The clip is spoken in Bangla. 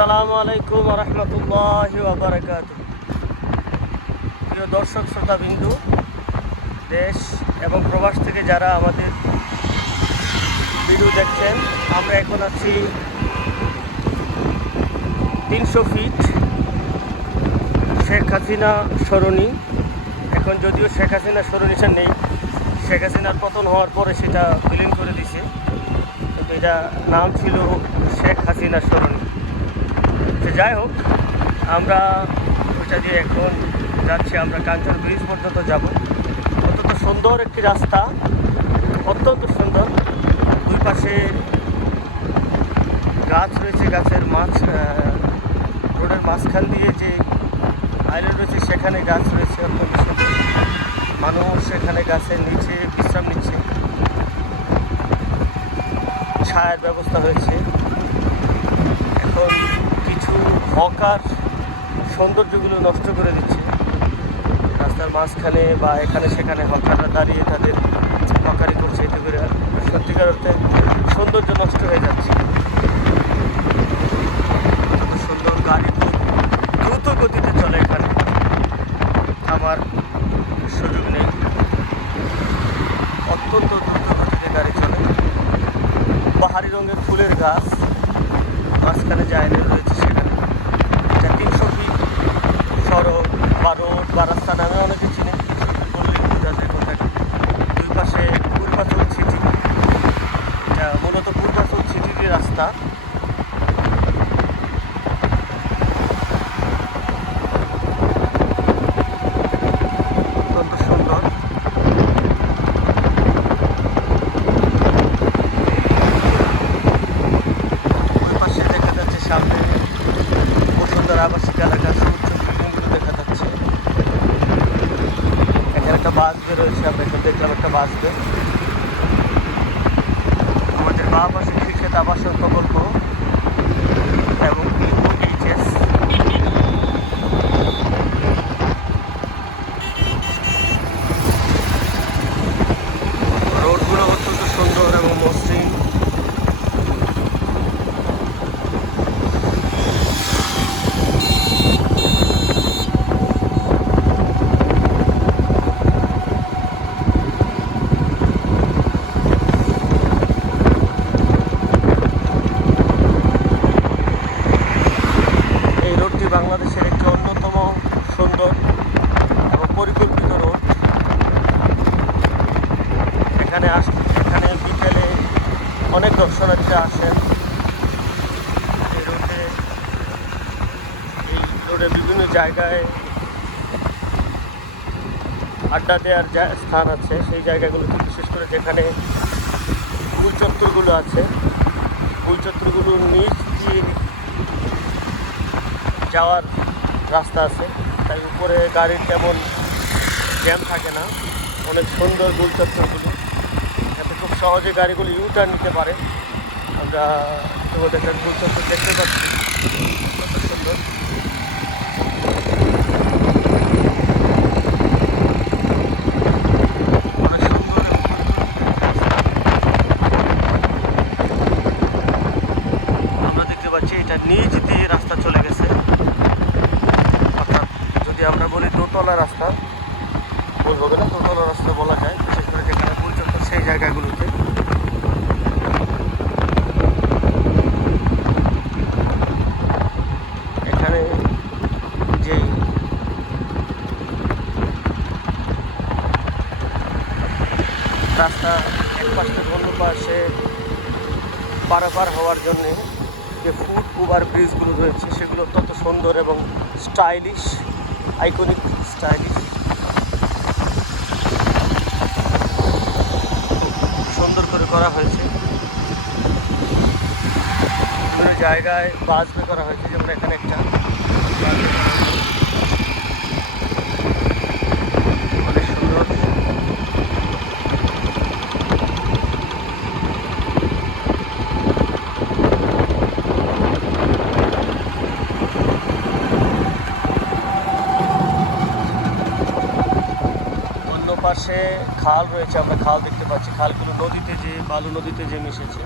আসসালামু আলাইকুম রহমতুল্লাহি ওয়া বারাকাতুহু। প্রিয় দর্শক শ্রোতাবিন্দু, দেশ এবং প্রবাস থেকে যারা আমাদের ভিডিও দেখছেন, আমরা এখন আছি 300 ফিট শেখ হাসিনা সরণি। এখন যদিও শেখ হাসিনা সরণিটা নেই, শেখ হাসিনার পতন হওয়ার পরে সেটা বিলীন করে দিছে, কিন্তু এটা নাম ছিল শেখ হাসিনা সরণি। যাই হোক, আমরা ওইটা দিয়ে এখন যাচ্ছি, আমরা কাঞ্চন ব্রিজ পর্যন্ত যাব। অত্যন্ত সুন্দর একটি রাস্তা, অত্যন্ত সুন্দর। দুই পাশে গাছ রয়েছে, গাছের রোডের মাঝখান দিয়ে যে আইল্যান্ড রয়েছে সেখানে গাছ রয়েছে, অত্যন্ত সুন্দর। মানুষ সেখানে গাছের নিচে বিশ্রাম নিচ্ছে, ছায়ার ব্যবস্থা হয়েছে। এখন কিছু হকার সৌন্দর্যগুলো নষ্ট করে দিচ্ছে রাস্তার মাঝখানে বা এখানে সেখানে। হকাররা দাঁড়িয়ে তাদের হকারি করছে, এতে করে সত্যিকার অর্থে সৌন্দর্য নষ্ট হয়ে যাচ্ছে। অত্যন্ত সুন্দর গাড়ি খুব দ্রুত গতিতে চলে, এখানে আমার সুযোগ নেই, অত্যন্ত দ্রুত গতিতে গাড়ি চলে। পাহাড়ি রঙের ফুলের গাছ মাঝখানে যে আইল্যান্ড রয়েছে সেখানে। এটা 300 ফিট সড়ক বা রোড বা রাস্তা নামে অনেকে চিনে, 300 ফিট বললে বোঝা যায় কোথায়। দুই পাশে পূর্বাচল সিটি, এটা মূলত পূর্বাচল সিটির রাস্তা। অত্যন্ত সুন্দর। ওই পাশে দেখা যাচ্ছে সামনে বসুন্ধরা আবাসিক এলাকার সমুদ্র বিল্ডিংগুলো দেখা যাচ্ছে। এখানে একটা বাস বেরোয়েছে, আমরা এখন দেখলাম একটা বাস বের। আমাদের বাঁ পাশে কৃষিক্ষেত আবাসন প্রকল্প এবং POHS। রোডগুলো অত্যন্ত সুন্দর এবং মসৃণ। এই রোডটি বাংলাদেশের একটি অন্যতম সুন্দর এবং পরিকল্পিত রোড। এখানে বিকেলে অনেক দর্শনার্থীরা আসেন। এই রোডে বিভিন্ন জায়গায় আড্ডা দেওয়ার স্থান আছে। সেই জায়গাগুলোতে বিশেষ করে যেখানে ফুল চত্বরগুলো আছে, ফুল চত্বরগুলোর নিচ দিয়ে যাওয়ার রাস্তা আছে, তাই উপরে গাড়ির তেমন জ্যাম থাকে না। অনেক সুন্দর গোল চত্বরগুলো, যাতে খুব সহজে গাড়িগুলো ইউটার্ন নিতে পারে। আমরা ইতিমধ্যে একটা গোল চত্বর দেখতে পাচ্ছি, কত সুন্দর। অনেক সুন্দর এবং আমরা দেখতে পাচ্ছি এটা নিচ দিয়ে রাস্তা চলে গেছে, অর্থাৎ যদি আমরা বলি দোতলা রাস্তা, ভুল হবে না, দোতলা রাস্তা বলা যায়, বিশেষ করে যেখানে ফুল চত্বর সেই জায়গাগুলোতে। এখানে যেই রাস্তা এক পাশ থেকে অন্য পাশে পারাপার হওয়ার জন্যে যে ফুট ওভার ব্রিজগুলো রয়েছে সেগুলো অত্যন্ত সুন্দর এবং স্টাইলিশ, আইকনিক স্টাইলিশ, সুন্দর করে করা হয়েছে। বিভিন্ন জায়গায় বাস বের করা হয়েছে, যেমন এখানে একটা অনেক সুন্দর। অন্য পাশে খাল রয়েছে, আমরা খাল দেখতে পাচ্ছি। খালগুলো নদীতে যে বালু নদীতে যে মিশেছে।